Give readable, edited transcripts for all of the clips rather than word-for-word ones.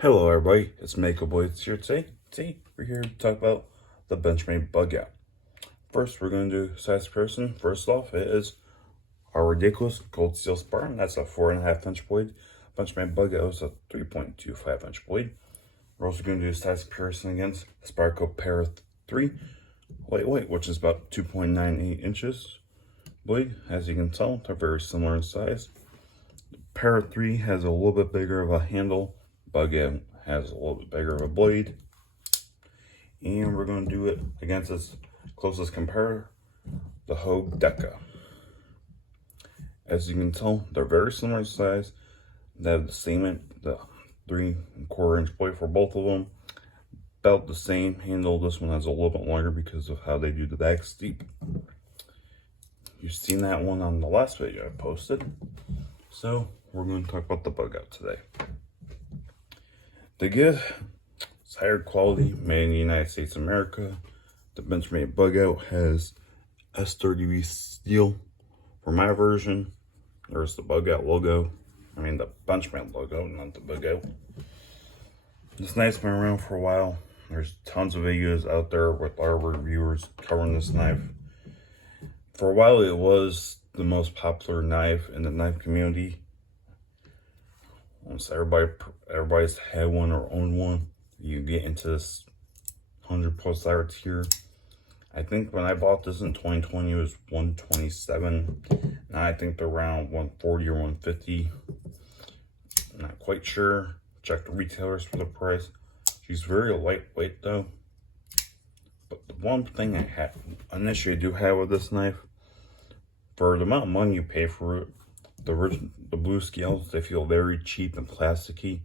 Hello everybody, it's Mako Blades here today. We're here to talk about the Benchmade Bugout. First, we're going to do size comparison. First off, it is our ridiculous Gold Steel Spartan. That's a 4.5 inch blade. Benchmade Bugout is a 3.25 inch blade. We're also going to do size comparison against the Sparkle Para 3 lightweight, which is about 2.98 inches blade. As you can tell, they're very similar in size. Para 3 has a little bit bigger of a handle. Bugout has a little bit bigger of a blade. And we're going to do it against its closest competitor, the Hogue Deca. As you can tell, they're very similar in size. They have the same, the 3.25 inch blade for both of them. About the same handle. This one has a little bit longer because of how they do the back steep. You've seen that one on the last video I posted. So we're going to talk about the Bugout today. The good, it's higher quality, made in the United States of America. The Benchmade Bugout has S30V steel. For my version, there's the Bugout logo. I mean the Benchmade logo, not the Bugout. This knife's been around for a while. There's tons of videos out there with our reviewers covering this knife. For a while, it was the most popular knife in the knife community. Once everybody's had one or owned one, you get into this $100+ tier. I think when I bought this in 2020, it was $127. Now I think they're around $140 or $150. I'm not quite sure. Check the retailers for the price. She's very lightweight though. But the one thing an issue I do have with this knife, for the amount of money you pay for it, the blue scales, they feel very cheap and plasticky.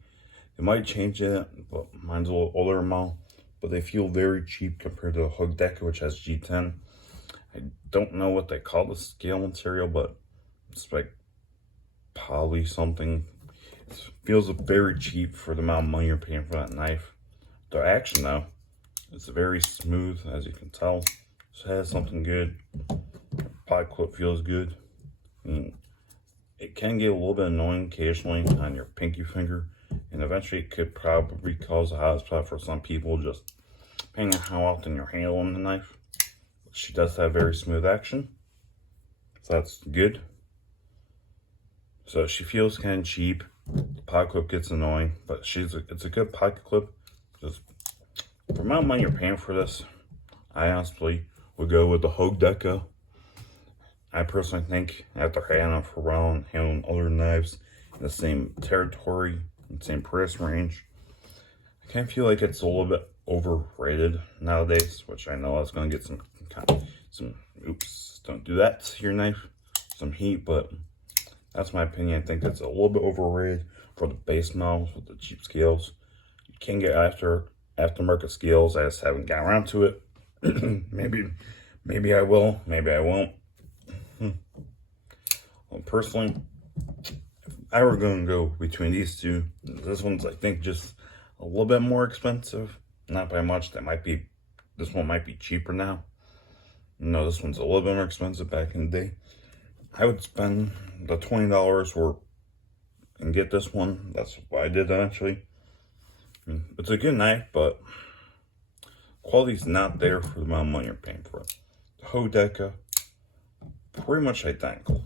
It might change it, but mine's a little older model, but they feel very cheap compared to the Hogue Deca, which has G10. I don't know what they call the scale material, but it's like poly something. It feels very cheap for the amount of money you're paying for that knife. The action though, it's very smooth, as you can tell. It has something good. Pocket clip feels good. It can get a little bit annoying occasionally on your pinky finger, and eventually it could probably cause a hot spot for some people, just depending on how often you're handling the knife. She does have very smooth action, so that's good. So she feels kind of cheap. The pocket clip gets annoying, but it's a good pocket clip. Just for the amount of money you're paying for this, I honestly would go with the Hogue Deca. I personally think after handling it for a while and handling other knives in the same territory, in the same price range, I kind of feel like it's a little bit overrated nowadays, which I know it's going to get some oops, don't do that to your knife, some heat, but that's my opinion. I think it's a little bit overrated for the base models with the cheap scales. You can get aftermarket scales. I just haven't got around to it. maybe I will, maybe I won't. Well, personally, if I were going to go between these two, this one's I think just a little bit more expensive, not by much. This one might be cheaper now. No, this one's a little bit more expensive back in the day. I would spend the $20 and get this one. That's what I did actually. It's a good knife, but quality's not there for the amount of money you're paying for it. The Hogue Deca, pretty much identical.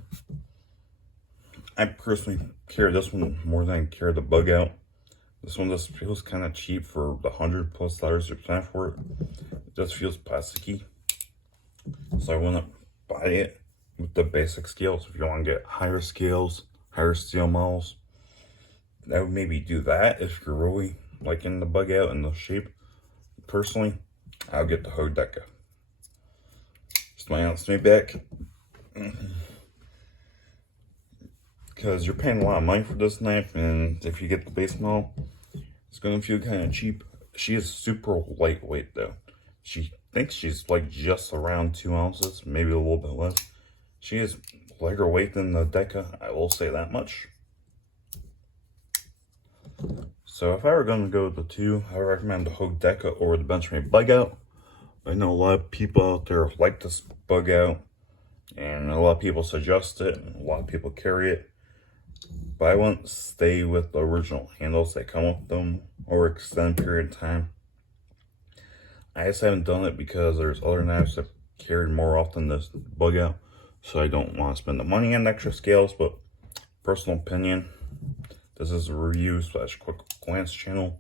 I personally carry this one more than I carry the Bugout. This one just feels kind of cheap for the $100+ you're paying for it. It just feels plasticky. So I wouldn't buy it with the basic scales. If you want to get higher scales, higher steel models, I would maybe do that if you're really liking the Bugout and the shape. Personally, I'll get the Hogue Deca. Just my honest feedback. Because you're paying a lot of money for this knife, and if you get the base model, it's going to feel kind of cheap. She is super lightweight though. She thinks she's like just around 2 ounces, maybe a little bit less. She is lighter weight than the Deca, I will say that much. So if I were going to go with the two, I would recommend the Hogue Deca over the Benchmade Bugout. I know a lot of people out there like this Bugout, and a lot of people suggest it, and a lot of people carry it. But I wouldn't stay with the original handles that come with them. over an extended period of time. I just haven't done it because there's other knives that carried more often this Bugout, so I don't want to spend the money on extra scales. But personal opinion, this is a review / quick glance channel,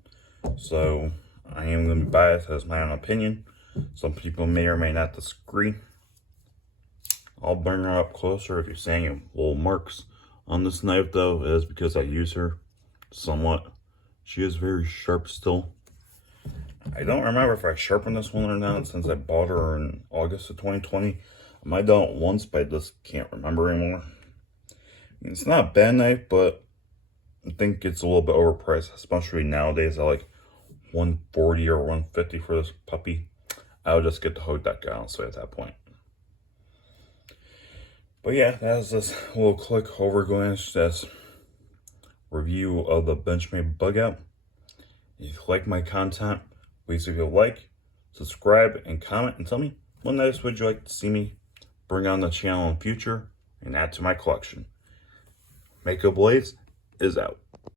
so I am going to be biased as my own opinion. Some people may or may not disagree. I'll bring her up closer. If you're seeing little marks on this knife, though, it is because I use her somewhat. She is very sharp still. I don't remember if I sharpened this one or not since I bought her in August of 2020. I might have done it once, but I just can't remember anymore. It's not a bad knife, but I think it's a little bit overpriced, especially nowadays. I like $140 or $150 for this puppy. I'll just get the Hogue deck, honestly, at that point. But yeah, that was this little quick overglance, this review of the Benchmade Bugout. If you like my content, please leave a like, subscribe, and comment, and tell me what knives would you like to see me bring on the channel in the future and add to my collection. Mako Blades is out.